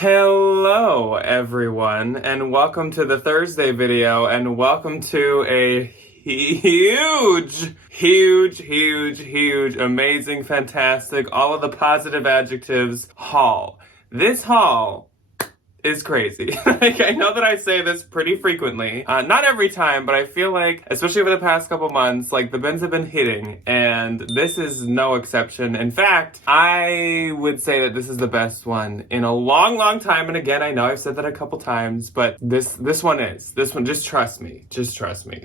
Hello everyone, and welcome to the Thursday video, and welcome to a huge, amazing, fantastic, all of the positive adjectives haul. This haul is crazy. Like, I know that I say this pretty frequently, not every time, but I feel like, especially over the past couple months, like the bins have been hitting, and this is no exception. In fact, I would say that this is the best one in a long time. And again, I know I've said that a couple times, but this one, just trust me.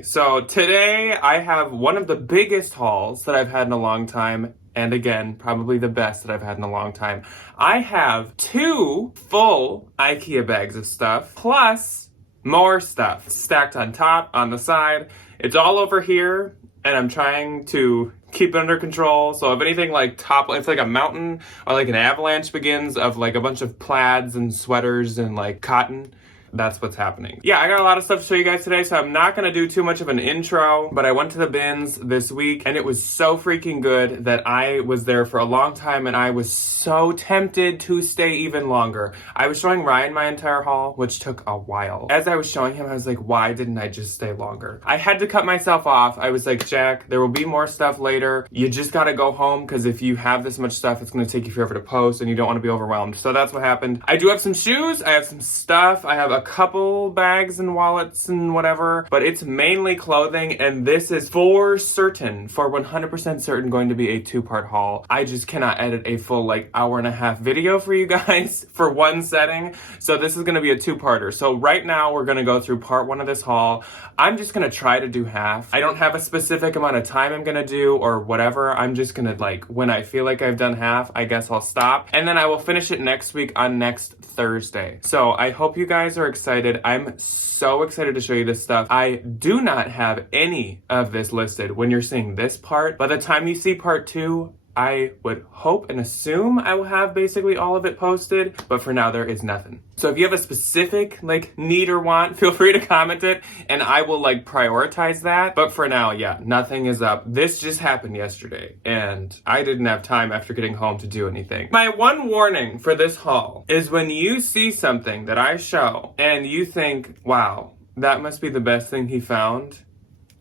So today I have one of the biggest hauls that I've had in a long time. And again, probably the best that I've had in a long time. I have 2 full IKEA bags of stuff, plus more stuff stacked on top, on the side. It's all over here, and I'm trying to keep it under control. So if anything like if like a mountain or like an avalanche begins of like a bunch of plaids and sweaters and like cotton, that's what's happening. Yeah, I got a lot of stuff to show you guys today, so I'm not gonna do too much of an intro, but I went to the bins this week and it was so freaking good that I was there for a long time and I was so tempted to stay even longer. I was showing Ryan my entire haul, which took a while. As I was showing him, I was like, why didn't I just stay longer? I had to cut myself off. I was like, Jack, there will be more stuff later. You just gotta go home, because if you have this much stuff, it's gonna take you forever to post and you don't wanna be overwhelmed. So that's what happened. I do have some shoes, I have some stuff, I have a couple bags and wallets and whatever, but it's mainly clothing, and this is for 100% certain going to be a 2-part haul. I just cannot edit a full like hour-and-a-half video for you guys for one setting, so this is going to be a 2-parter. So right now we're going to go through part 1 of this haul. I'm just going to try to do half. I don't have a specific amount of time I'm going to do or whatever. I'm just going to, like, when I feel like I've done half, I guess I'll stop, and then I will finish it next week on next Thursday. So I hope you guys are excited. I'm so excited to show you this stuff. I do not have any of this listed when you're seeing this part. By the time you see part 2, I would hope and assume I will have basically all of it posted, but for now there is nothing. So if you have a specific like need or want, feel free to comment it and I will like prioritize that. But for now, yeah, nothing is up. This just happened yesterday and I didn't have time after getting home to do anything. My one warning for this haul is when you see something that I show and you think, wow, that must be the best thing he found,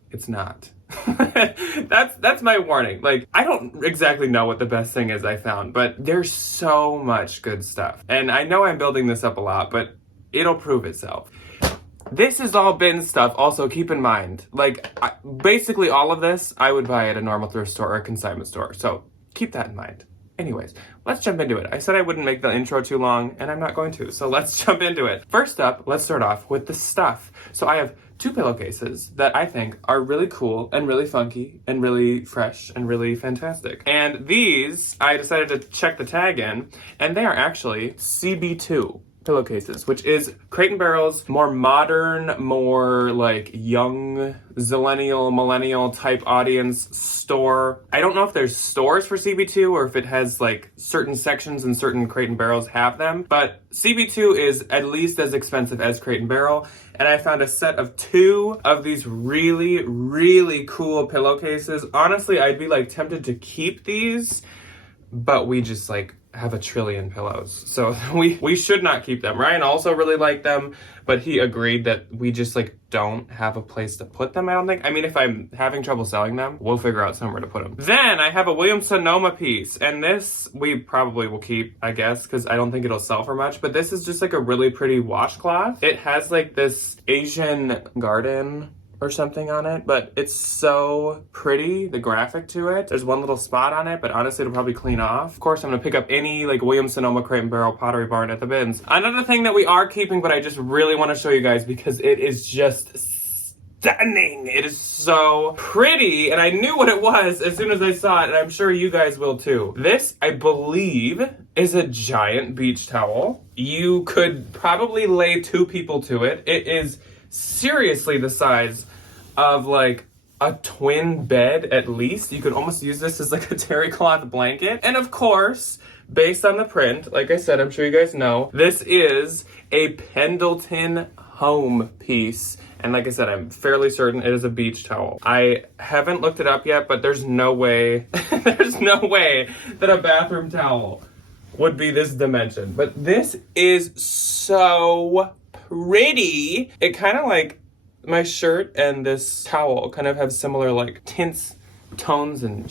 it's not. That's my warning. Like, I don't exactly know what the best thing is I found, but there's so much good stuff. And I know I'm building this up a lot, but it'll prove itself. This is all bin stuff. Also, keep in mind, like, basically all of this I would buy at a normal thrift store or a consignment store. So keep that in mind. Anyways, let's jump into it. I said I wouldn't make the intro too long, and I'm not going to, so let's jump into it. First up, let's start off with the stuff. So I have 2 pillowcases that I think are really cool and really funky and really fresh and really fantastic. And these, I decided to check the tag in, and they are actually CB2 pillowcases, which is Crate & Barrel's more modern, more like young, zillennial, millennial type audience store. I don't know if there's stores for CB2 or if it has like certain sections and certain Crate & Barrels have them, but CB2 is at least as expensive as Crate & Barrel. And I found a set of 2 of these really cool pillowcases. Honestly, I'd be like tempted to keep these, but we just like have a trillion pillows, so we should not keep them. Ryan also really liked them, but he agreed that we just like don't have a place to put them, I don't think. I mean, if I'm having trouble selling them, we'll figure out somewhere to put them. Then I have a Williams-Sonoma piece, and this we probably will keep, I guess, because I don't think it'll sell for much, but this is just like a really pretty washcloth. It has like this Asian garden or something on it, but it's so pretty, the graphic to it. There's one little spot on it, but honestly it'll probably clean off. Of course, I'm gonna pick up any like Williams-Sonoma Crate & Barrel Pottery Barn at the bins. Another thing that we are keeping, but I just really want to show you guys because it is just stunning. It is so pretty, and I knew what it was as soon as I saw it, and I'm sure you guys will too. This, I believe, is a giant beach towel. You could probably lay 2 people to it. It is seriously the size of like a twin bed at least. You could almost use this as like a terry cloth blanket. And of course, based on the print, like I said, I'm sure you guys know, this is a Pendleton home piece. And like I said, I'm fairly certain it is a beach towel. I haven't looked it up yet, but there's no way, there's no way that a bathroom towel would be this dimension. But this is so pretty. It kind of like my shirt and this towel kind of have similar like tints, tones, and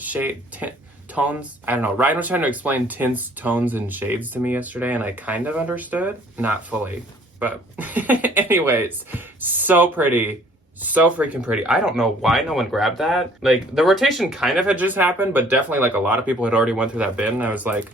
tones. I don't know. Ryan was trying to explain tints, tones, and shades to me yesterday, and I kind of understood. Not fully, but anyways, so pretty. So freaking pretty. I don't know why no one grabbed that. Like, the rotation kind of had just happened, but definitely like a lot of people had already went through that bin. And I was like,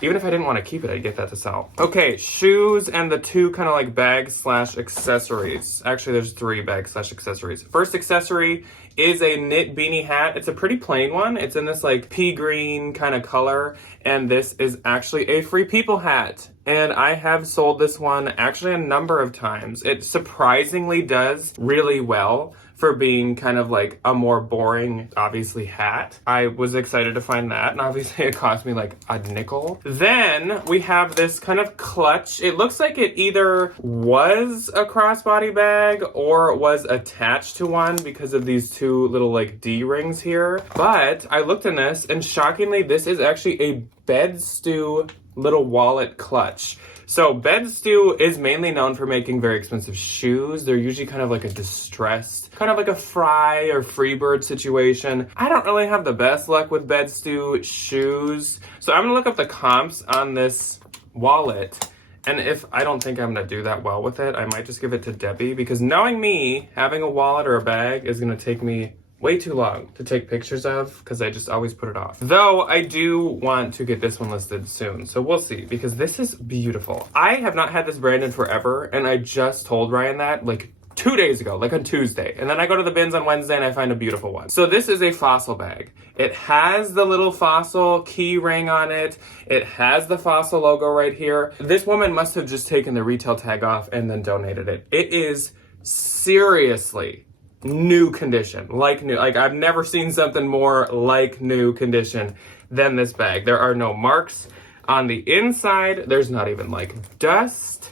even if I didn't want to keep it, I'd get that to sell. Okay, shoes and the two kind of like bags/accessories. Actually, there's 3 bags/accessories. First accessory is a knit beanie hat. It's a pretty plain one. It's in this like pea green kind of color. And this is actually a Free People hat. And I have sold this one actually a number of times. It surprisingly does really well for being kind of like a more boring, obviously, hat. I was excited to find that, and obviously it cost me like a nickel. Then we have this kind of clutch. It looks like it either was a crossbody bag or was attached to one because of these 2 little like D-rings here. But I looked in this, and shockingly, this is actually a bed stew little wallet clutch. So Bed Stew is mainly known for making very expensive shoes. They're usually kind of like a distressed, kind of like a Fry or Freebird situation. I don't really have the best luck with Bed Stew shoes. So I'm gonna look up the comps on this wallet. And if I don't think I'm gonna do that well with it, I might just give it to Debbie, because knowing me, having a wallet or a bag is gonna take me way too long to take pictures of, because I just always put it off. Though I do want to get this one listed soon, so we'll see, because this is beautiful. I have not had this brand in forever, and I just told Ryan that like 2 days ago, like on Tuesday. And then I go to the bins on Wednesday and I find a beautiful one. So this is a Fossil bag. It has the little Fossil key ring on it. It has the Fossil logo right here. This woman must have just taken the retail tag off and then donated it. It is seriously new condition, like new. Like, I've never seen something more like new condition than this bag. There are no marks on the inside. There's not even like dust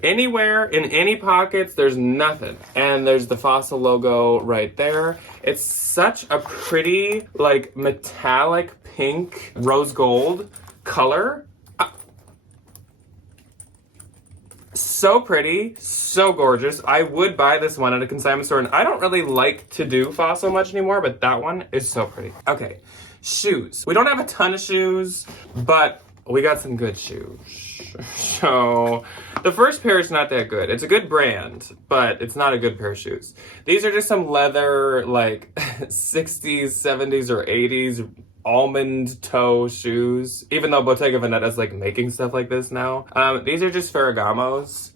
anywhere in any pockets. There's nothing. And there's the Fossil logo right there. It's such a pretty like metallic pink rose gold color. So pretty, so gorgeous. I would buy this one at a consignment store, and I don't really like to do Fossil much anymore, but that one is so pretty. Okay, shoes. We don't have a ton of shoes, but we got some good shoes. So the first pair is not that good. It's a good brand, but it's not a good pair of shoes. These are just some leather, like 60s, 70s, or 80s almond toe shoes, even though Bottega Veneta is like making stuff like this now. These are just Ferragamos,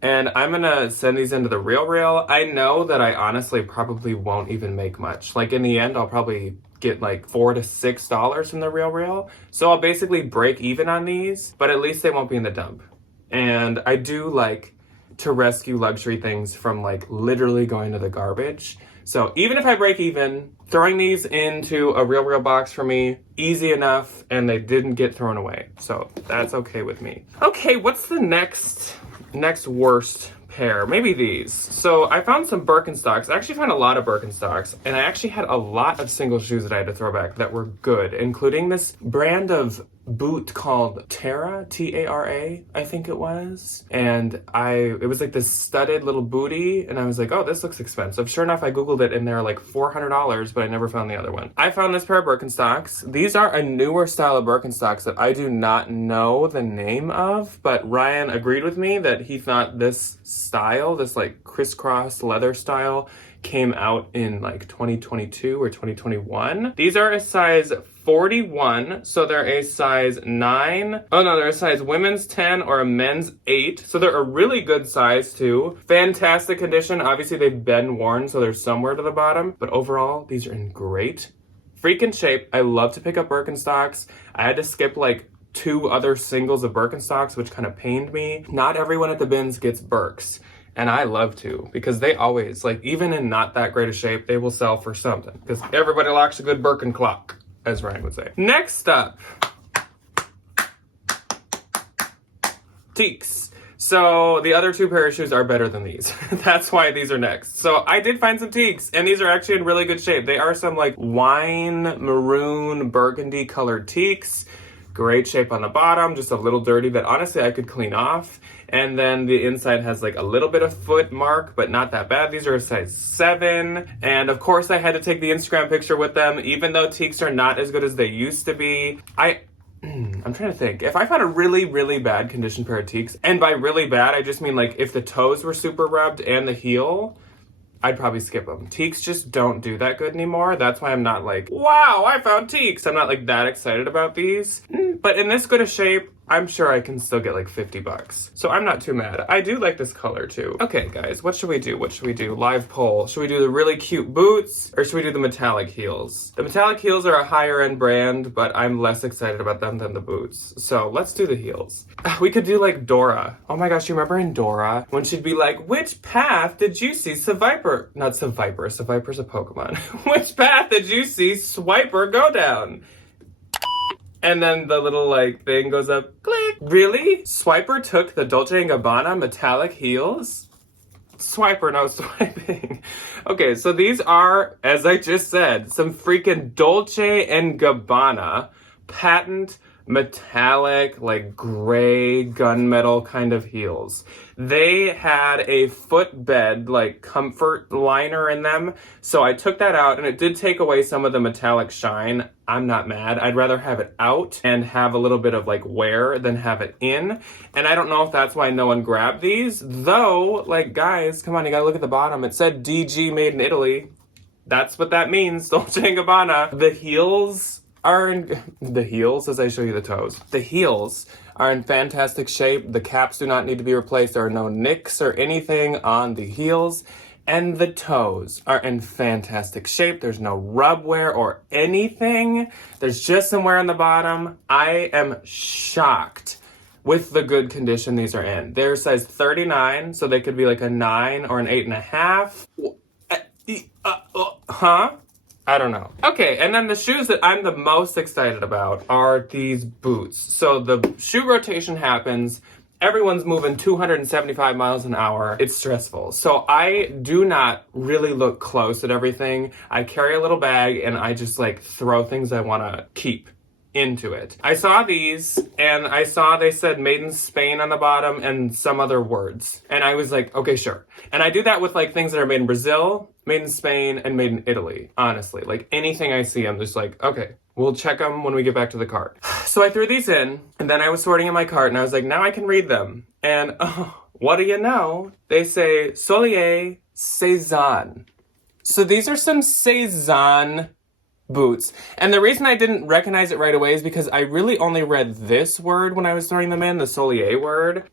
and I'm gonna send these into the RealReal. I know that I honestly probably won't even make much. Like, in the end, I'll probably get like $4 to $6 from the RealReal. So I'll basically break even on these, but at least they won't be in the dump. And I do like to rescue luxury things from like literally going to the garbage. So even if I break even, throwing these into a RealReal box for me, easy enough, and they didn't get thrown away. So that's okay with me. Okay, what's the next worst pair? Maybe these. So I found some Birkenstocks. I actually found a lot of Birkenstocks, and I actually had a lot of single shoes that I had to throw back that were good, including this brand of boot called Tara, T-A-R-A, I think it was. And it was like this studded little booty, and I was like, oh, this looks expensive. Sure enough, I Googled it, and they're like $400, but I never found the other one. I found this pair of Birkenstocks. These are a newer style of Birkenstocks that I do not know the name of, but Ryan agreed with me that he thought this style, this like crisscross leather style, came out in like 2022 or 2021. These are a size 41, so they're a size 9. Oh no, they're a size women's 10 or a men's 8. So they're a really good size too. Fantastic condition. Obviously they've been worn, so they're somewhere to the bottom, but overall, these are in great freaking shape. I love to pick up Birkenstocks. I had to skip like 2 other singles of Birkenstocks, which kind of pained me. Not everyone at the bins gets Birks. And I love to, because they always, like, even in not that great a shape, they will sell for something. Because everybody likes a good Birkin clock, as Ryan would say. Next up, teaks. So the other 2 pair of shoes are better than these. That's why these are next. So I did find some teaks, and these are actually in really good shape. They are some like wine, maroon, burgundy colored teaks. Great shape on the bottom, just a little dirty that honestly I could clean off. And then the inside has like a little bit of foot mark, but not that bad. These are a size 7. And of course I had to take the Instagram picture with them, even though teaks are not as good as they used to be. I'm trying to think. If I found a really, really bad condition pair of teaks, and by really bad, I just mean like if the toes were super rubbed and the heel, I'd probably skip them. Teaks just don't do that good anymore. That's why I'm not like, wow, I found teaks. I'm not like that excited about these. But in this good a shape, I'm sure I can still get like $50. So I'm not too mad. I do like this color too. Okay, guys, what should we do? What should we do? Live poll. Should we do the really cute boots or should we do the metallic heels? The metallic heels are a higher end brand, but I'm less excited about them than the boots. So let's do the heels. We could do like Dora. Oh my gosh, you remember in Dora when she'd be like, which path did you see Seviper? Not Seviper. Seviper's a Pokemon. Which path did you see Swiper go down? And then the little like thing goes up, click. Really? Swiper took the Dolce & Gabbana metallic heels? Swiper, no swiping. Okay, so these are, as I just said, some freaking Dolce & Gabbana patent metallic, like gray gunmetal kind of heels. They had a footbed, like comfort liner in them. So I took that out and it did take away some of the metallic shine. I'm not mad. I'd rather have it out and have a little bit of like wear than have it in. And I don't know if that's why no one grabbed these. Though, like guys, come on, you gotta look at the bottom. It said DG made in Italy. That's what that means, Dolce & Gabbana. The heels are in the heels as I show you the toes. The heels are in fantastic shape. The caps do not need to be replaced. There are no nicks or anything on the heels. And the toes are in fantastic shape. There's no rub wear or anything. There's just some wear on the bottom. I am shocked with the good condition these are in. They're size 39, so they could be like a 9 or an 8.5. Huh? I don't know. Okay, and then the shoes that I'm the most excited about are these boots. So the shoe rotation happens. Everyone's moving 275 miles an hour. It's stressful. So I do not really look close at everything. I carry a little bag and I just like throw things I want to keep into it. I saw these and I saw they said made in Spain on the bottom and some other words. And I was like, okay, sure. And I do that with like things that are made in Brazil, made in Spain, and made in Italy, honestly. Like anything I see, I'm just like, okay, we'll check them when we get back to the cart. So I threw these in and then I was sorting in my cart and I was like, now I can read them. And what do you know? They say Soulier Cezanne. So these are some Cezanne boots. And the reason I didn't recognize it right away is because I really only read this word when I was throwing them in, the Soulier word.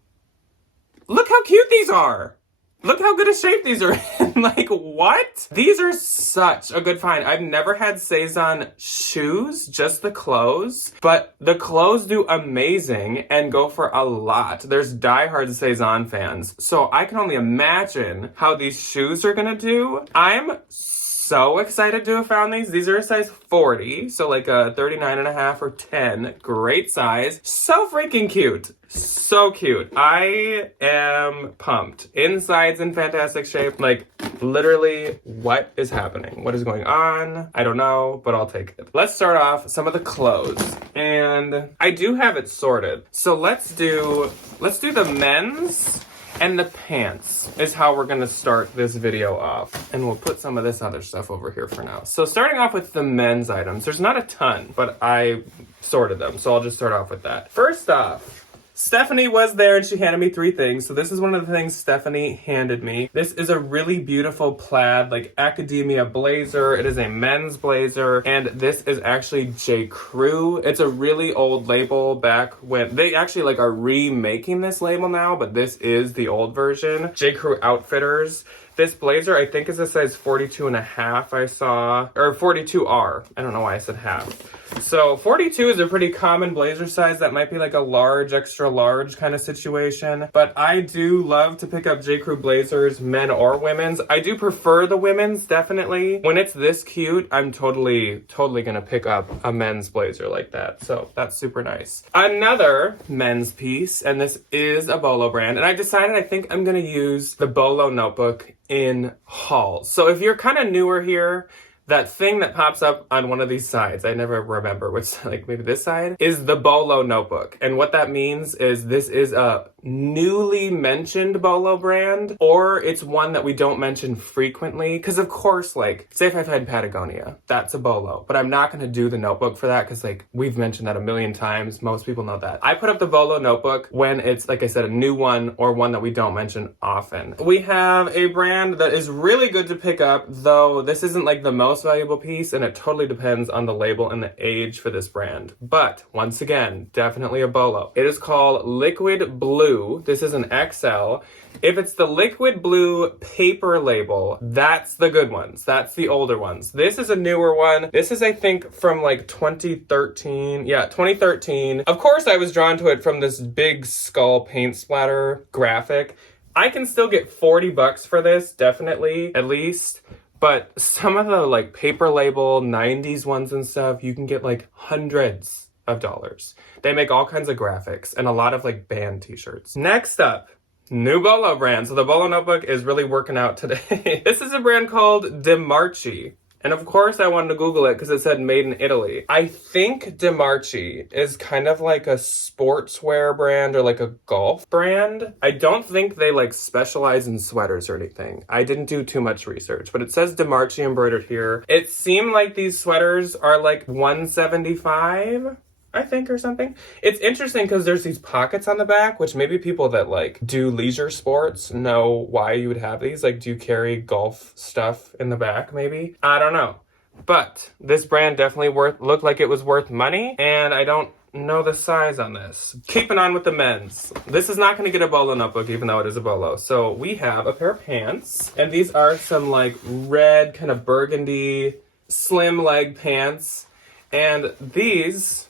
Look how cute these are. Look how good a shape these are in. Like, what? These are such a good find. I've never had Cezanne shoes, just the clothes. But the clothes do amazing and go for a lot. There's diehard Cezanne fans. So I can only imagine how these shoes are gonna do. I'm so excited to have found these. These are a size 40, so like a 39.5 or 10. Great size. So freaking cute. So cute. I am pumped. Inside's in fantastic shape. Like, literally, what is happening? What is going on? I don't know, but I'll take it. Let's start off some of the clothes. And I do have it sorted. So let's do the men's. And the pants is how we're gonna start this video off. And we'll put some of this other stuff over here for now. So starting off with the men's items, there's not a ton, but I sorted them. So I'll just start off with that. First off, Stephanie was there and she handed me 3 things. So this is one of the things Stephanie handed me. This is a really beautiful plaid, like academia blazer. It is a men's blazer. And this is actually J. Crew. It's a really old label back when they actually like are remaking this label now, but this is the old version. J. Crew Outfitters. This blazer, I think, is a size 42.5 I saw, or 42R. I don't know why I said half. So 42 is a pretty common blazer size. That might be like a large, extra large kind of situation. But I do love to pick up J. Crew blazers, men or women's. I do prefer the women's, definitely. When it's this cute, I'm totally gonna pick up a men's blazer like that. So that's super nice. Another men's piece, and this is a Bolo brand. And I decided I think I'm gonna use the Bolo notebook in hauls. So if you're kind of newer here, that thing that pops up on one of these sides, I never remember which, like maybe this side, is the Bolo notebook. And what that means is this is a newly mentioned Bolo brand, or it's one that we don't mention frequently. Because of course, like, say if I've had Patagonia, that's a Bolo. But I'm not going to do the notebook for that because, like, we've mentioned that a million times. Most people know that. I put up the Bolo notebook when it's, like I said, a new one or one that we don't mention often. We have a brand that is really good to pick up, though this isn't like the most valuable piece, and it totally depends on the label and the age for this brand. But once again, definitely a Bolo. It is called Liquid Blue. This is an XL. If it's the liquid blue paper label, that's the good ones. That's the older ones. This is a newer one. This is, I think, from like 2013. Yeah, 2013. Of course, I was drawn to it from this big skull paint splatter graphic. I can still get $40 for this, definitely, at least. But some of the like paper label 90s ones and stuff, you can get like hundreds of dollars. They make all kinds of graphics and a lot of like band t-shirts. Next up, new Bolo brand. So the Bolo notebook is really working out today. This is a brand called DeMarchi. And of course I wanted to Google it because it said made in Italy. I think DeMarchi is kind of like a sportswear brand or like a golf brand. I don't think they like specialize in sweaters or anything. I didn't do too much research, but it says DeMarchi embroidered here. It seemed like these sweaters are like $175. I think, or something. It's interesting because there's these pockets on the back, which maybe people that like do leisure sports know why you would have these. Like, do you carry golf stuff in the back maybe? I don't know. But this brand definitely looked like it was worth money, and I don't know the size on this. Keeping on with the men's. This is not going to get a Bolo notebook, even though it is a Bolo. So we have a pair of pants, and these are some like red kind of burgundy slim leg pants, and these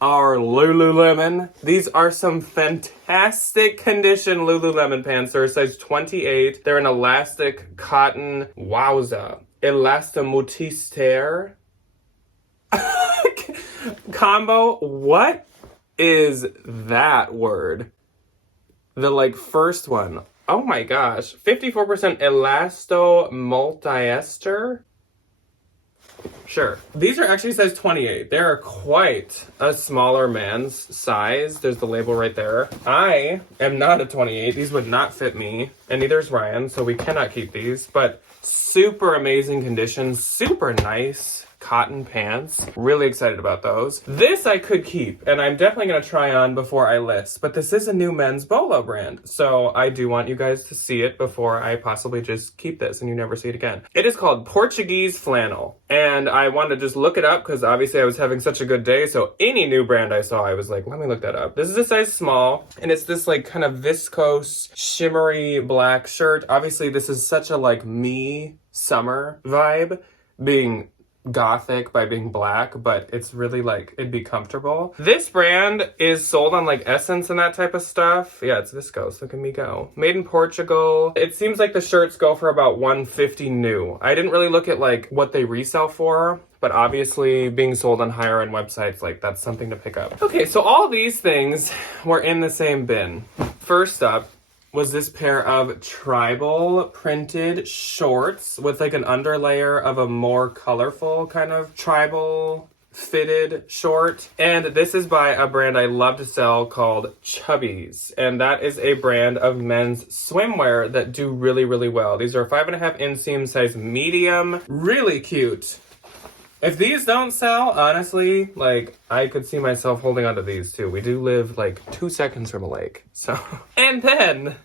are Lululemon. These are some fantastic condition Lululemon pants. They're a size 28. They're an elastic cotton. Wowza. Elastomutister combo. What is that word? The like first one. Oh my gosh. 54% elasto multiester. Sure. These are actually size 28. They are quite a smaller man's size. There's the label right there. I am not a 28. These would not fit me, and neither is Ryan, so we cannot keep these. But super amazing condition, super nice cotton pants. Really excited about those. This I could keep, and I'm definitely going to try on before I list, but this is a new men's Bolo brand, so I do want you guys to see it before I possibly just keep this and you never see it again. It is called Portuguese Flannel, and I wanted to just look it up because obviously I was having such a good day, so any new brand I saw, I was like, let me look that up. This is a size small, and it's this like kind of viscose, shimmery black shirt. Obviously, this is such a like me summer vibe, being gothic by being black, but it's really like it'd be comfortable. This brand is sold on like Essence and that type of stuff. Yeah, it's viscose. Look at me go. Made in Portugal. It seems like the shirts go for about $150 new. I didn't really look at like what they resell for, but obviously being sold on higher end websites, like that's something to pick up. Okay, so all these things were in the same bin. First up was this pair of tribal printed shorts with like an underlayer of a more colorful kind of tribal fitted short. And this is by a brand I love to sell called Chubbies. And that is a brand of men's swimwear that do really, really well. These are 5.5 inseam size medium. Really cute. If these don't sell, honestly, like, I could see myself holding onto these too. We do live like 2 seconds from a lake, so. And then,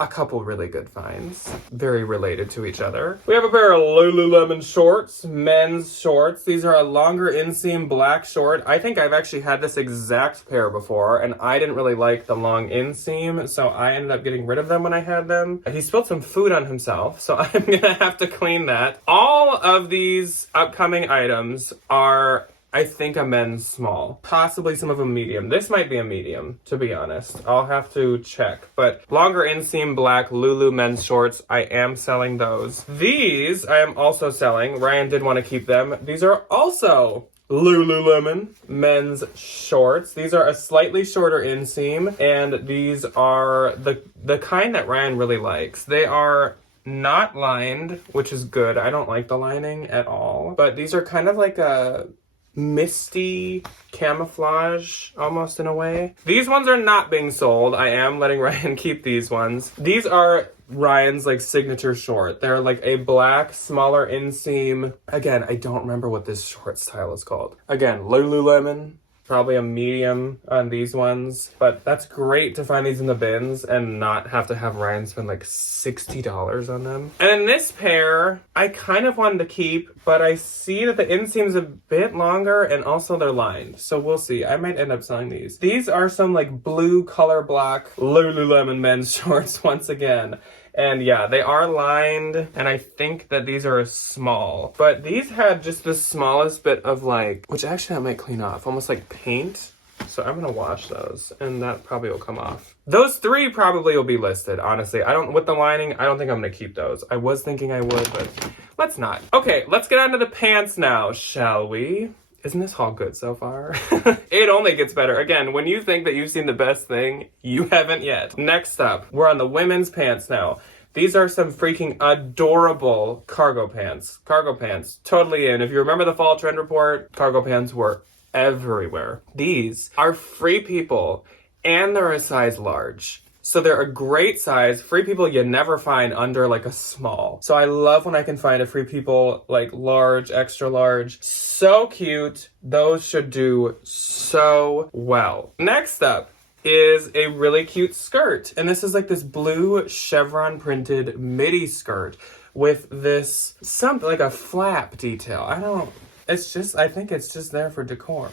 a couple really good finds, very related to each other. We have a pair of Lululemon shorts, men's shorts. These are a longer inseam black short. I think I've actually had this exact pair before, and I didn't really like the long inseam, so I ended up getting rid of them when I had them. He spilled some food on himself, so I'm gonna have to clean that. All of these upcoming items are, I think, a men's small. Possibly some of them medium. This might be a medium, to be honest. I'll have to check. But longer inseam black Lulu men's shorts, I am selling those. These I am also selling. Ryan did want to keep them. These are also Lululemon men's shorts. These are a slightly shorter inseam, and these are the kind that Ryan really likes. They are not lined, which is good. I don't like the lining at all. But these are kind of like a misty camouflage almost in a way. These ones are not being sold. I am letting Ryan keep these ones. These are Ryan's like signature short. They're like a black, smaller inseam. Again, I don't remember what this short style is called. Again, Lululemon. Probably a medium on these ones, but that's great to find these in the bins and not have to have Ryan spend like $60 on them. And in this pair, I kind of wanted to keep, but I see that the inseam's a bit longer and also they're lined. So we'll see. I might end up selling these. These are some like blue color block Lululemon men's shorts once again. And yeah, they are lined, and I think that these are a small. But these had just the smallest bit of like, which actually I might clean off, almost like paint. So I'm gonna wash those, and that probably will come off. Those 3 probably will be listed, honestly. With the lining, I don't think I'm gonna keep those. I was thinking I would, but let's not. Okay, let's get on to the pants now, shall we? Isn't this haul good so far? It only gets better. Again, when you think that you've seen the best thing, you haven't yet. Next up, we're on the women's pants now. These are some freaking adorable cargo pants. Cargo pants, totally in. If you remember the fall trend report, cargo pants were everywhere. These are Free People, and they're a size large. So they're a great size. Free People you never find under like a small. So I love when I can find a Free People like large, extra large. So cute. Those should do so well. Next up is a really cute skirt. And this is like this blue chevron printed midi skirt with this something like a flap detail. I think it's just there for decor.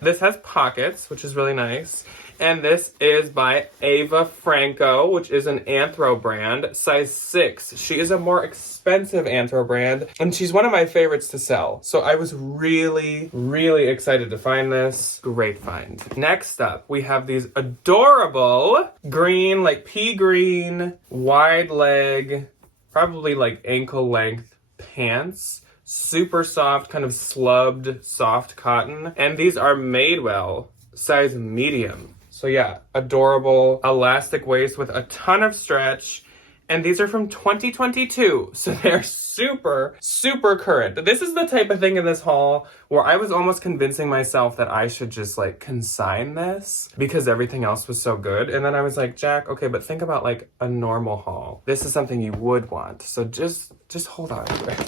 This has pockets, which is really nice. And this is by Ava Franco, which is an Anthro brand, size 6. She is a more expensive Anthro brand, and she's one of my favorites to sell. So I was really, really excited to find this. Great find. Next up, we have these adorable green, like pea green, wide leg, probably like ankle length pants. Super soft, kind of slubbed, soft cotton. And these are Madewell, size medium. So yeah, adorable elastic waist with a ton of stretch. And these are from 2022. So they're super, super current. This is the type of thing in this haul where I was almost convincing myself that I should just like consign this because everything else was so good. And then I was like, Jack, okay, but think about like a normal haul. This is something you would want. So just hold on to it.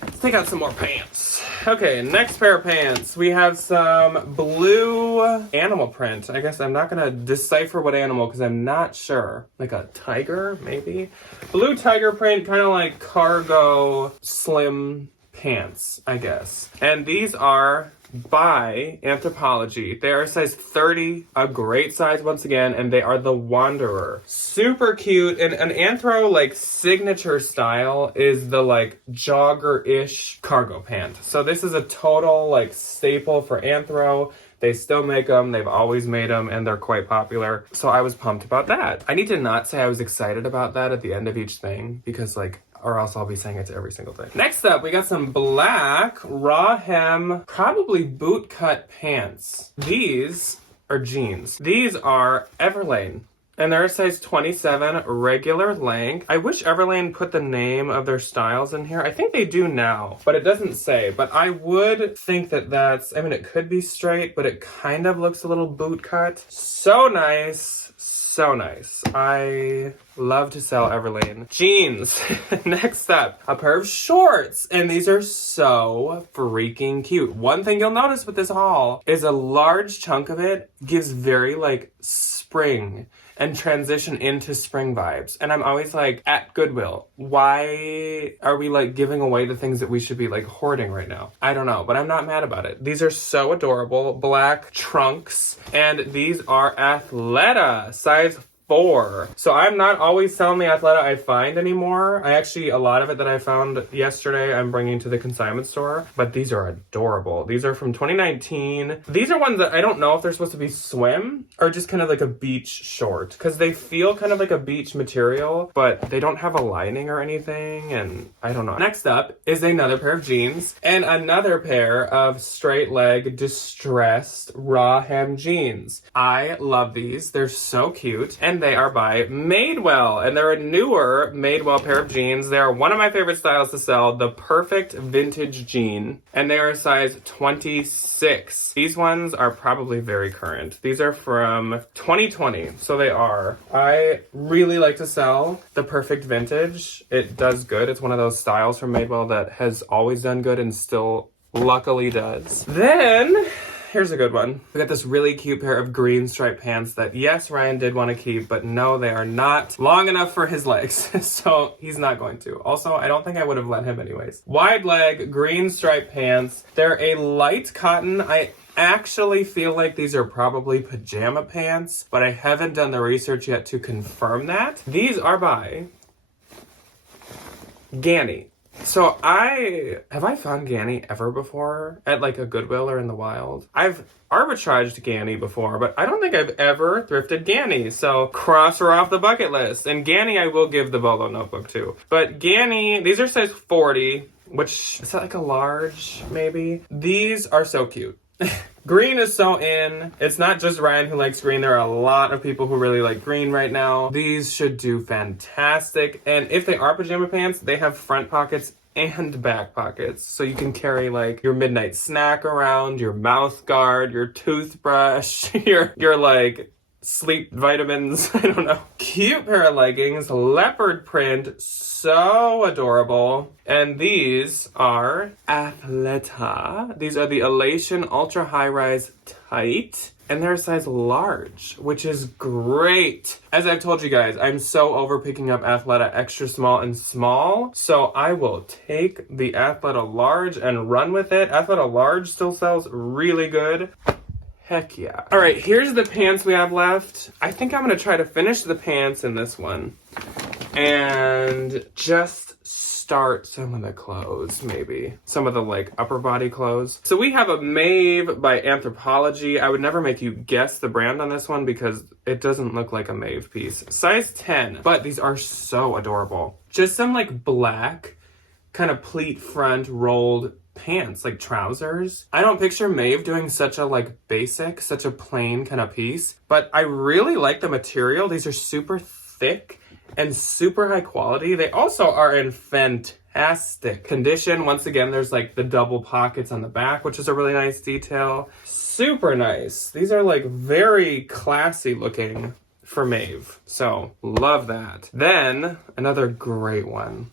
Let's take out some more pants. Okay, next pair of pants. We have some blue animal print. I guess I'm not gonna decipher what animal because I'm not sure. Like a tiger, maybe? Blue tiger print, kind of like cargo slim pants, I guess. And these are by Anthropologie. They are size 30, a great size once again, and they are the Wanderer. Super cute, and an Anthro like signature style is the like jogger-ish cargo pant. So this is a total like staple for Anthro. They still make them, they've always made them, and they're quite popular. So I was pumped about that. I need to not say I was excited about that at the end of each thing, because like, or else I'll be saying it to every single thing. Next up, we got some black raw hem, probably boot cut pants. These are jeans. These are Everlane. And they're a size 27 regular length. I wish Everlane put the name of their styles in here. I think they do now, but it doesn't say. But I would think that that's, I mean, it could be straight, but it kind of looks a little boot cut. So nice. So nice. I love to sell Everlane. Jeans. Next up, a pair of shorts. And these are so freaking cute. One thing you'll notice with this haul is a large chunk of it gives very like spring and transition into spring vibes. And I'm always like, at Goodwill, why are we like giving away the things that we should be like hoarding right now? I don't know, but I'm not mad about it. These are so adorable. Black trunks. And these are Athleta, size 4. So I'm not always selling the Athleta I find anymore. I actually, a lot of it that I found yesterday, I'm bringing to the consignment store. But these are adorable. These are from 2019. These are ones that I don't know if they're supposed to be swim or just kind of like a beach short. Because they feel kind of like a beach material, but they don't have a lining or anything. And I don't know. Next up is another pair of jeans and another pair of straight leg distressed raw hem jeans. I love these. They're so cute. And and they are by Madewell, and they're a newer Madewell pair of jeans. They are one of my favorite styles to sell, the perfect vintage jean, and they are a size 26. These ones are probably very current. These are from 2020, so they are. I really like to sell the perfect vintage. It does good. It's one of those styles from Madewell that has always done good and still luckily does. Then here's a good one. We got this really cute pair of green striped pants that, yes, Ryan did want to keep, but no, they are not long enough for his legs, so he's not going to. Also, I don't think I would have let him anyways. Wide leg, green striped pants. They're a light cotton. I actually feel like these are probably pajama pants, but I haven't done the research yet to confirm that. These are by Ganni. So have I found Ganni ever before at like a Goodwill or in the wild? I've arbitraged Ganni before, but I don't think I've ever thrifted Ganni. So cross her off the bucket list. And Ganni I will give the Bolo notebook to. But Ganni, these are size 40, which is that like a large maybe? These are so cute. Green is so in. It's not just Ryan who likes green. There are a lot of people who really like green right now. These should do fantastic. And if they are pajama pants, they have front pockets and back pockets. So you can carry like your midnight snack around, your mouth guard, your toothbrush, your like sleep vitamins. I don't know. Cute pair of leggings, leopard print, so adorable. And these are Athleta. These are the Elation Ultra High Rise Tight. And they're a size large, which is great. As I've told you guys, I'm so over picking up Athleta extra small and small. So I will take the Athleta large and run with it. Athleta large still sells really good. Heck yeah. All right, here's the pants we have left. I think I'm gonna try to finish the pants in this one and just start some of the clothes, maybe. Some of the like upper body clothes. So we have a Maeve by Anthropologie. I would never make you guess the brand on this one because it doesn't look like a Maeve piece. Size 10, but these are so adorable. Just some like black kind of pleat front rolled pants, like trousers. I don't picture Maeve doing such a like basic, such a plain kind of piece, but I really like the material. These are super thick and super high quality. They also are in fantastic condition. Once again, there's like the double pockets on the back, which is a really nice detail. Super nice. These are like very classy looking for Maeve. So love that. Then another great one.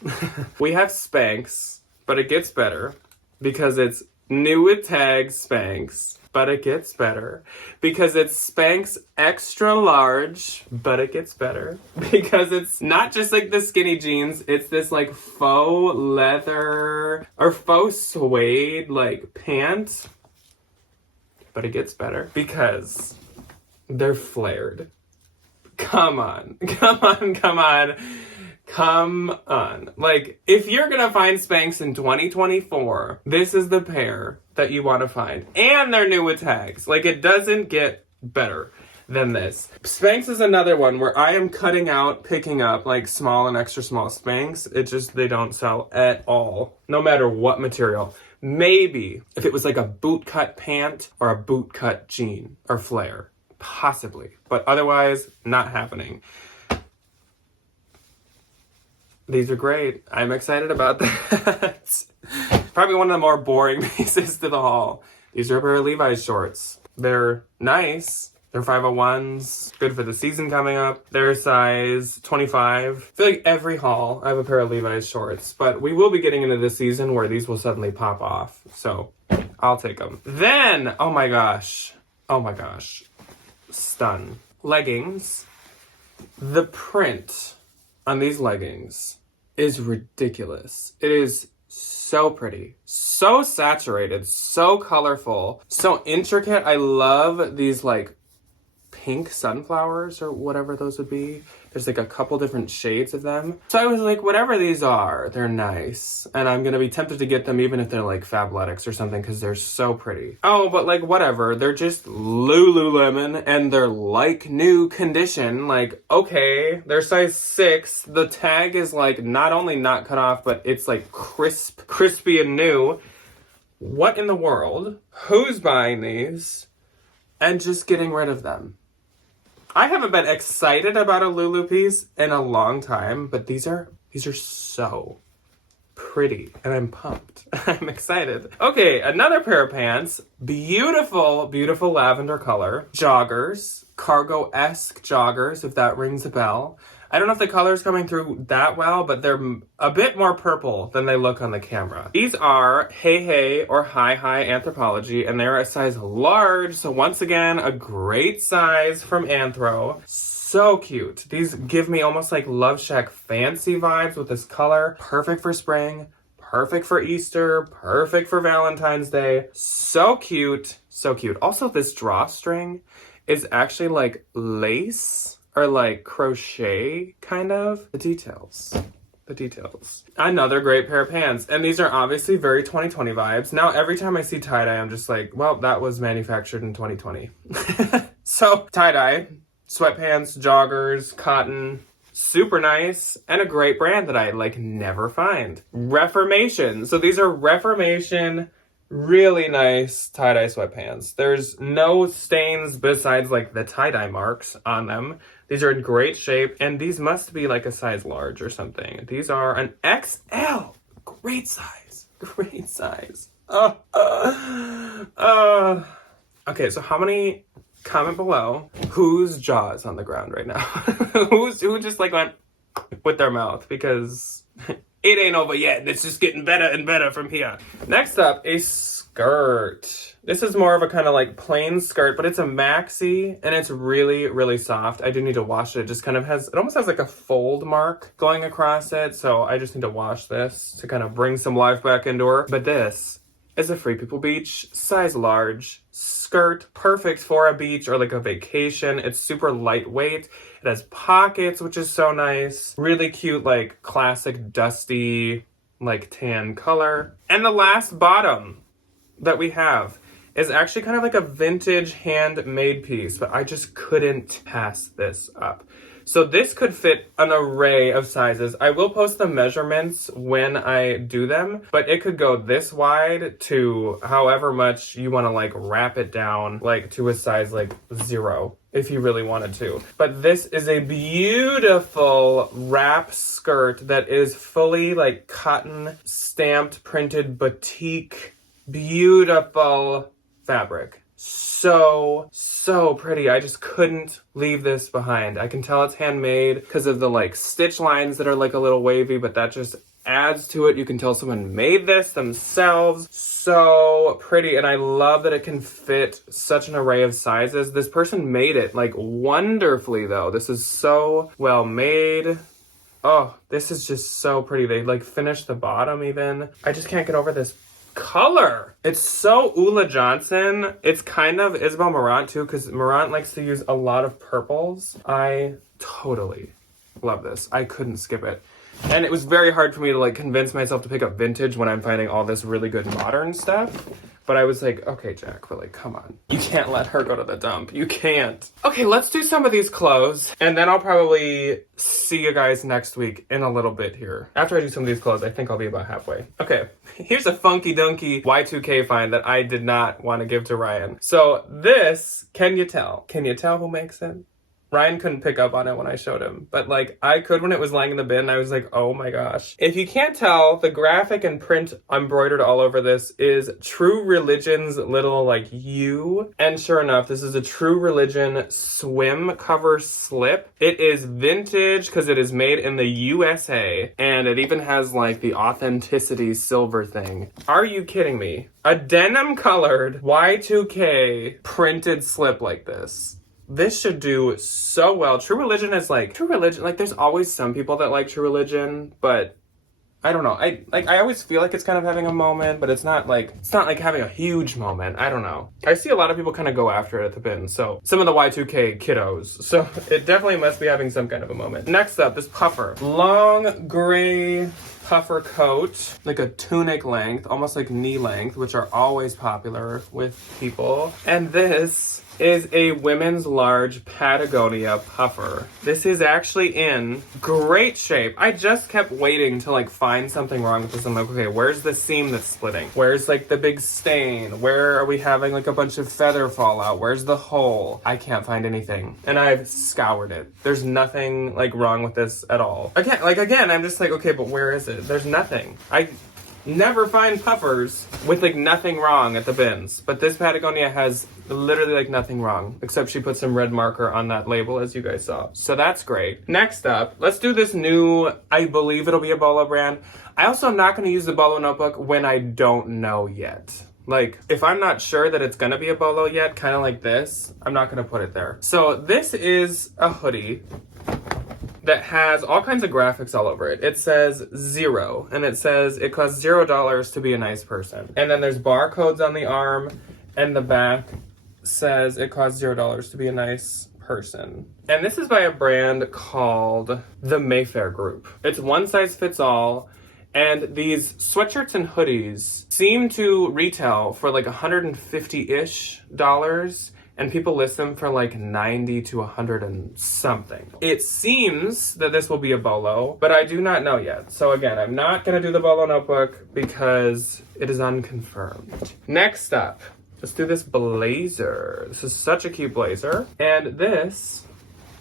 We have Spanx, but it gets better. Because it's new with tags Spanx, but it gets better. Because it's Spanx extra large, but it gets better. Because it's not just like the skinny jeans, it's this like faux leather or faux suede like pant, but it gets better. Because they're flared. Come on, come on, come on. Come on. Like, if you're gonna find Spanx in 2024, this is the pair that you want to find. And they're new with tags. Like, it doesn't get better than this. Spanx is another one where I am cutting out, picking up, like, small and extra small Spanx. It just, they don't sell at all. No matter what material. Maybe if it was like a boot cut pant or a boot cut jean or flare. Possibly. But otherwise, not happening. These are great. I'm excited about that. Probably one of the more boring pieces to the haul. These are a pair of Levi's shorts. They're nice. They're 501s. Good for the season coming up. They're size 25. I feel like every haul I have a pair of Levi's shorts. But we will be getting into the season where these will suddenly pop off. So I'll take them. Then, oh my gosh. Oh my gosh. Stun. Leggings. The print on these leggings is ridiculous. It is so pretty, so saturated, so colorful, so intricate. I love these like pink sunflowers or whatever those would be. There's like a couple different shades of them. So I was like, whatever these are, they're nice. And I'm gonna be tempted to get them even if they're like Fabletics or something because they're so pretty. Oh, but like whatever, they're just Lululemon and they're like new condition. Like, okay, they're size 6. The tag is like not only not cut off, but it's like crispy and new. What in the world? Who's buying these and just getting rid of them? I haven't been excited about a Lulu piece in a long time, but these are so pretty, and I'm pumped. I'm excited. Okay, another pair of pants. Beautiful, beautiful lavender color. Joggers. Cargo-esque joggers, if that rings a bell. I don't know if the color's coming through that well, but they're a bit more purple than they look on the camera. These are Hey Hey or Hi Hi Anthropologie, and they're a size large, so once again, a great size from Anthro. So cute. These give me almost like Love Shack fancy vibes with this color. Perfect for spring, perfect for Easter, perfect for Valentine's Day. So cute, so cute. Also, this drawstring is actually like lace or like crochet, kind of. The details. Another great pair of pants. And these are obviously very 2020 vibes. Now, every time I see tie-dye, I'm just like, well, that was manufactured in 2020. So, tie-dye, sweatpants, joggers, cotton, super nice, and a great brand that I like never find. Reformation. So these are Reformation, really nice tie-dye sweatpants. There's no stains besides like the tie-dye marks on them. These are in great shape, and these must be like a size large or something. These are an XL. Great size. Great size. Okay, so how many, comment below, whose jaw is on the ground right now? Who just like went with their mouth, because it ain't over yet, and it's just getting better and better from here. Next up, a skirt. This is more of a kind of like plain skirt, but it's a maxi, and it's really, really soft. I do need to wash it. It just kind of has, it almost has like a fold mark going across it, so I just need to wash this to kind of bring some life back into her. But this is a Free People Beach size large skirt, perfect for a beach or like a vacation. It's super lightweight. It has pockets, which is so nice. Really cute, like classic dusty, like tan color. And the last bottom that we have is actually kind of like a vintage handmade piece, but I just couldn't pass this up. So this could fit an array of sizes. I will post the measurements when I do them, but it could go this wide to however much you want to like wrap it down, like to a size like 0 if you really wanted to. But this is a beautiful wrap skirt that is fully like cotton stamped printed batik, beautiful fabric. So pretty. I just couldn't leave this behind. I can tell it's handmade because of the like stitch lines that are like a little wavy, but that just adds to it. You can tell someone made this themselves. So pretty, and I love that it can fit such an array of sizes. This person made it like wonderfully though. This is so well made. Oh, this is just so pretty. They like finished the bottom even. I just can't get over this color. It's so Ula Johnson. It's kind of Isabel Marant too, because Marant likes to use a lot of purples. I totally love this. I couldn't skip it. And it was very hard for me to like convince myself to pick up vintage when I'm finding all this really good modern stuff. But I was like, okay, Jack, but like, come on. You can't let her go to the dump. You can't. Okay, let's do some of these clothes. And then I'll probably see you guys next week in a little bit here. After I do some of these clothes, I think I'll be about halfway. Okay, here's a funky dunky Y2K find that I did not want to give to Ryan. So this, can you tell? Can you tell who makes it? Ryan couldn't pick up on it when I showed him, but like I could when it was lying in the bin. I was like, oh my gosh. If you can't tell, the graphic and print embroidered all over this is True Religion's little like U. And sure enough, this is a True Religion swim cover slip. It is vintage because it is made in the USA, and it even has like the authenticity silver thing. Are you kidding me? A denim colored Y2K printed slip like this. This should do so well. True Religion, like there's always some people that like True Religion, but I don't know. I always feel like it's kind of having a moment, but it's not like having a huge moment. I don't know. I see a lot of people kind of go after it at the bin. So some of the Y2K kiddos. So it definitely must be having some kind of a moment. Next up, this puffer. Long gray puffer coat, like a tunic length, almost like knee length, which are always popular with people. And this is a women's large Patagonia puffer. This is actually in great shape. I just kept waiting to like find something wrong with this. I'm like, okay, where's the seam that's splitting? Where's like the big stain? Where are we having like a bunch of feather fallout? Where's the hole? I can't find anything. And I've scoured it. There's nothing like wrong with this at all. Again, I'm just like, okay, but where is it? There's nothing. I never find puffers with like nothing wrong at the bins, but this Patagonia has literally like nothing wrong, except she put some red marker on that label, as you guys saw. So that's great. Next up, let's do this new, I believe it'll be a Bolo brand. I also am not going to use the Bolo notebook when I don't know yet. Like, if I'm not sure that it's gonna be a Bolo yet, kind of like this, I'm not gonna put it there. So this is a hoodie that has all kinds of graphics all over it. It says 0, and it says it costs $0 to be a nice person. And then there's barcodes on the arm, and the back says it costs $0 to be a nice person. And this is by a brand called the Mayfair Group. It's one size fits all, and these sweatshirts and hoodies seem to retail for like $150-ish, and people list them for like 90 to 100 and something. It seems that this will be a Bolo, but I do not know yet. So again, I'm not gonna do the Bolo notebook because it is unconfirmed. Next up, let's do this blazer. This is such a cute blazer. And this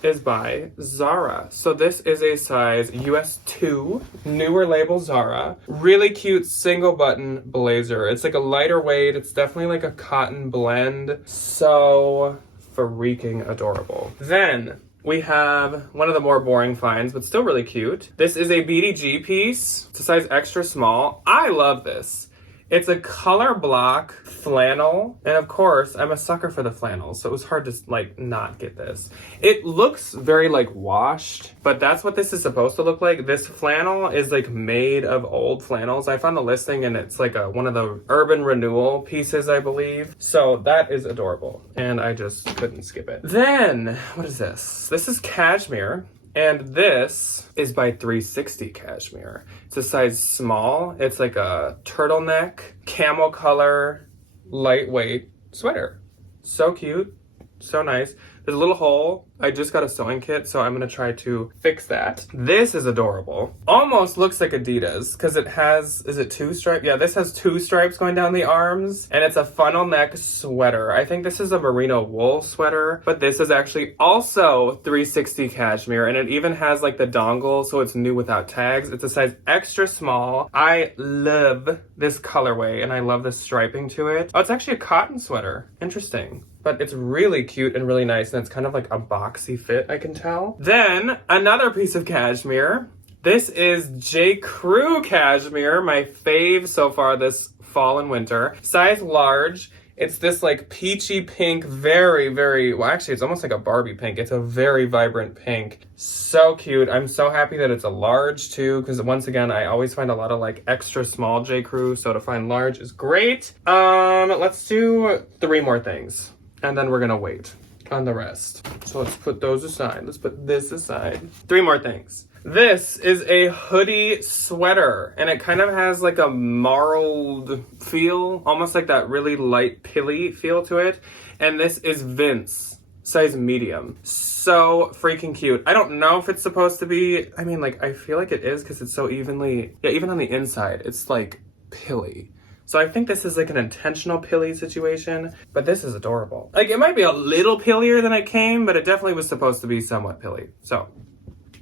is by Zara. So this is a size US 2, newer label Zara. Really cute single button blazer. It's like a lighter weight. It's definitely like a cotton blend. So freaking adorable. Then we have one of the more boring finds, but still really cute. This is a BDG piece. It's a size extra small. I love this. It's a color block flannel, and of course, I'm a sucker for the flannels, so it was hard to like not get this. It looks very like washed, but that's what this is supposed to look like. This flannel is like made of old flannels. I found the listing, and it's like one of the urban renewal pieces, I believe. So that is adorable, and I just couldn't skip it. Then, what is this? This is cashmere. And this is by 360 Cashmere. It's a size small. It's like a turtleneck, camel color, lightweight sweater. So cute, so nice. There's a little hole. I just got a sewing kit, so I'm gonna try to fix that. This is adorable. Almost looks like Adidas, because it has, is it 2 stripes? Yeah, this has 2 stripes going down the arms, and it's a funnel neck sweater. I think this is a merino wool sweater, but this is actually also 360 cashmere, and it even has like the dongle, so it's new without tags. It's a size extra small. I love this colorway, and I love the striping to it. Oh, it's actually a cotton sweater. Interesting. But it's really cute and really nice, and it's kind of like a boxy fit, I can tell. Then, another piece of cashmere. This is J. Crew cashmere, my fave so far this fall and winter. Size large. It's this like peachy pink, very, well actually it's almost like a Barbie pink. It's a very vibrant pink. So cute. I'm so happy that it's a large too, because once again, I always find a lot of like extra small J. Crew, so to find large is great. Let's do 3 more things, and then we're gonna wait on the rest. So let's put those aside. Let's put this aside. 3 more things. This is a hoodie sweater, and it kind of has like a marled feel, almost like that really light pilly feel to it. And this is BINS, size medium. So freaking cute. I don't know if it's supposed to be, I mean, like, I feel like it is because it's so evenly, yeah, even on the inside, it's like pilly. So I think this is like an intentional pilly situation, but this is adorable. Like, it might be a little pillier than it came, but it definitely was supposed to be somewhat pilly. So,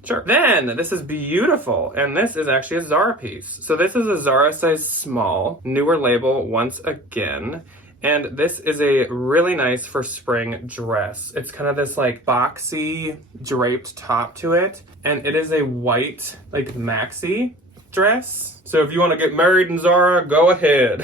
sure. Then, this is beautiful, and this is actually a Zara piece. So this is a Zara size small, newer label once again, and this is a really nice for spring dress. It's kind of this like boxy draped top to it, and it is a white like maxi dress. So if you want to get married in Zara, go ahead.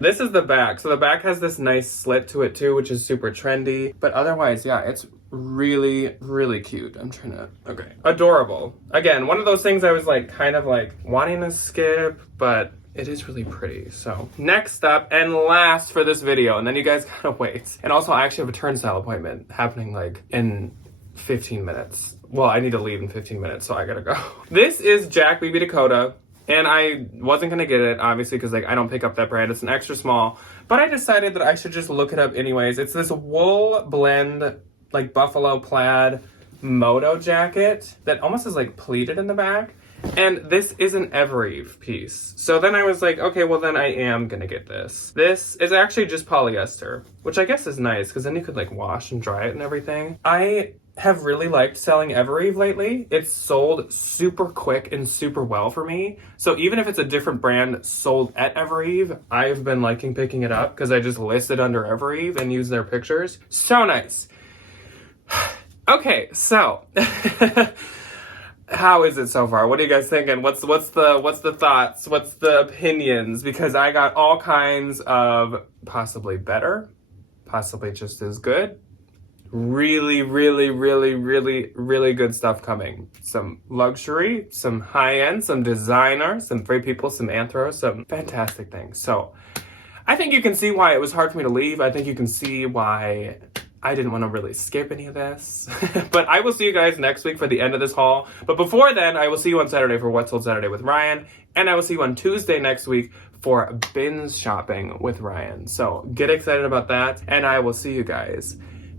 This is the back. So the back has this nice slit to it too, which is super trendy. But otherwise, yeah, it's really, really cute. I'm trying to, okay. Adorable. Again, one of those things I was like, kind of like wanting to skip, but it is really pretty. So next up and last for this video, and then you guys gotta wait. And also I actually have a turnstile appointment happening like in 15 minutes. Well, I need to leave in 15 minutes, so I gotta go. This is Jack BB Dakota. And I wasn't gonna get it, obviously, because like I don't pick up that brand. It's an extra small. But I decided that I should just look it up anyways. It's this wool blend, like buffalo plaid moto jacket that almost is like pleated in the back. And this is an Evereve piece. So then I was like, okay, well then I am gonna get this. This is actually just polyester, which I guess is nice because then you could like wash and dry it and everything. I have really liked selling Evereve lately. It's sold super quick and super well for me. So even if it's a different brand sold at Evereve, I've been liking picking it up because I just list it under Evereve and use their pictures. So nice. Okay, so how is it so far? What are you guys thinking? What's the thoughts? What's the opinions? Because I got all kinds of possibly better, possibly just as good, really good stuff coming. Some luxury, some high-end, some designer, some Free People, some Anthro, some fantastic things. So I think you can see why it was hard for me to leave. I think you can see why I didn't want to really skip any of this. But I will see you guys next week for the end of this haul. But before then, I will see you on Saturday for What Sold Saturday with Ryan. And I will see you on Tuesday next week for BINS shopping with Ryan. So get excited about that. And I will see you guys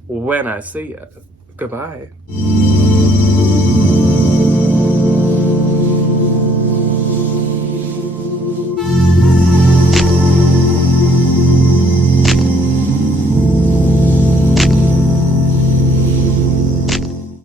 when I see you. Goodbye.